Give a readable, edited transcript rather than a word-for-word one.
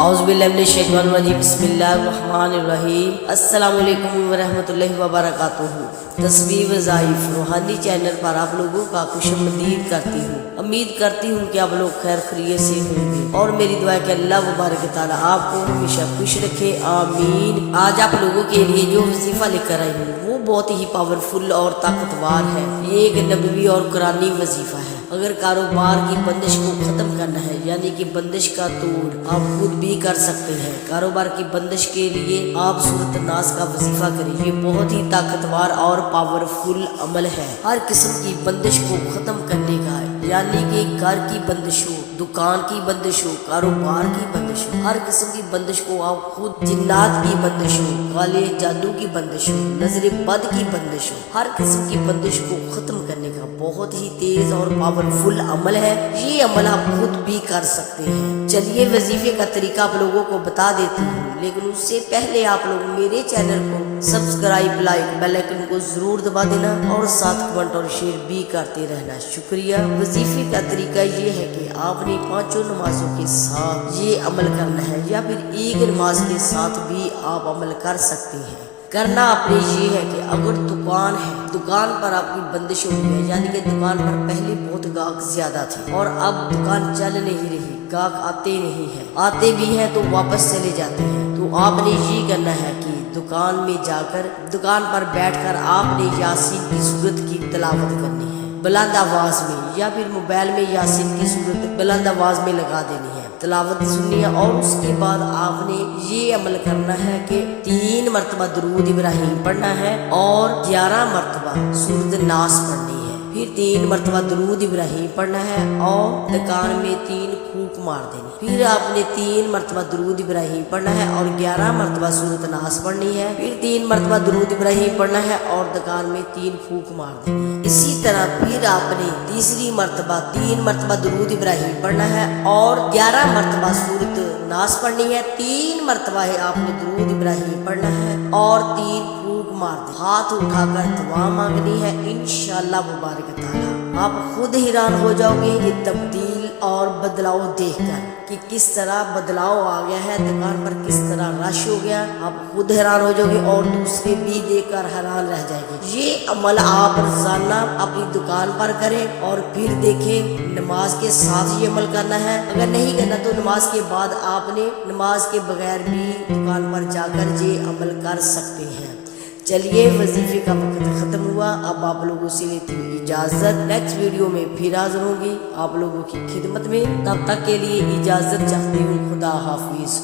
औज़ुबिल्लाहि बिस्मिल्लाहिर्रहमानिर्रहीम। अस्सलाम वालेकुम वरहमतुल्लाहि वबरकातुहू। तस्बीह वज़ाइफ रूहानी चैनल पर आप लोगों का खुशामदीद करती हूँ। उम्मीद करती हूँ कि आप लोग खैर खैरियत से होंगे और मेरी दुआ है कि अल्लाह मुबारक ताला आपको हमेशा खुश रखे, आमीन। आज आप लोगों के लिए जो वजीफा लेकर आई हूँ वो बहुत ही पावरफुल और ताकतवर है। ये एक नबवी और कुरानी वजीफा है। अगर कारोबार की बंदिश को ख़त्म करना है, यानी कि बंदिश का तोड़ आप खुद भी कर सकते हैं। कारोबार की बंदिश के लिए आप सूरत नास का वजीफा करें। ये बहुत ही ताकतवर और पावरफुल अमल है। हर किस्म की बंदिश को ख़त्म करने का है, यानी कि घर की बंदिश हो, दुकान की बंदिश हो, कारोबार की बंदिश हो, हर किस्म की बंदिश को आप खुद, जिन्नात की बंदिश हो, काले जादू की बंदिश हो, नजर बद की बंदिश हो, हर किस्म की बंदिश को ख़त्म करने का बहुत ही तेज और पावरफुल अमल है। ये अमल आप खुद भी कर सकते हैं। चलिए वजीफे का तरीका आप लोगों को बता देती हूँ, लेकिन उससे पहले आप लोग मेरे चैनल को सब्सक्राइब, लाइक, बेल आइकन को जरूर दबा देना और साथ कमेंट और शेयर भी करते रहना। शुक्रिया। वजीफे का तरीका ये है कि आपने पांचों नमाजों के साथ ये अमल करना है, या फिर एक नमाज के साथ भी आप अमल कर सकते हैं। करना आपने ये है कि अगर दुकान है, दुकान पर आपकी बंदिश हो गई है, यानी कि दुकान पर पहले बहुत गाहक ज्यादा थे और अब दुकान चल नहीं रही, गाहक आते नहीं है, आते भी हैं तो वापस चले जाते हैं, तो आपने ये करना है कि दुकान में जाकर, दुकान पर बैठकर आपने यासीन की सूरत की तिलावत करनी है बुलंद आवाज में, या फिर मोबाइल में यासीन की सूरत बुलंद आवाज में लगा देनी है, तिलावत सुननी है। और उसके बाद आपने ये अमल करना है कि 3 मरतबा दुरूद इब्राहिम पढ़ना है और 11 मरतबा सूरत नास पढ़नी है। फिर 3 मरतबा दुरूद इब्राहिम पढ़ना है और दुकान में 3 फूंक मार देनी। फिर आपने 3 मरतबा दुरूद इब्राहिम पढ़ना है और 11 मरतबा सूरत नास पढ़नी है। फिर 3 मरतबा दुरूद इब्राहिम पढ़ना है और दुकान में 3 फूंक मार देनी है। इसी तरह फिर आपने तीसरी मरतबा 3 मरतबा दुरूद इब्राहिम पढ़ना है और 11 मरतबा सूरत नास पढ़नी है। 3 मरतबा है आपने दुरूद इब्राहिम पढ़ना है और 3 फूंक मार दे। हाथ उठाकर दुआ मांगनी है। इंशाअल्लाह मुबारक ताला आप खुद हैरान हो जाओगे ये तब्दील और बदलाव देखकर कि किस तरह बदलाव आ गया है, दुकान पर किस तरह रश हो गया। आप खुद हैरान हो जाओगे और दूसरे भी देखकर हैरान रह जाएंगे। ये अमल आप रोजाना अपनी दुकान पर करें और फिर देखें नमाज के साथ ये अमल करना है। अगर नहीं करना तो नमाज के बाद आपने नमाज के बगैर भी दुकान पर जाकर ये अमल कर सकते हैं। चलिए वजीफे का वक्त खत्म हुआ, अब आप लोगों से लेती हूँ इजाजत। नेक्स्ट वीडियो में फिर हाजिर होंगी आप लोगों की खिदमत में। तब तक के लिए इजाजत चाहती हूँ। खुदा हाफिज।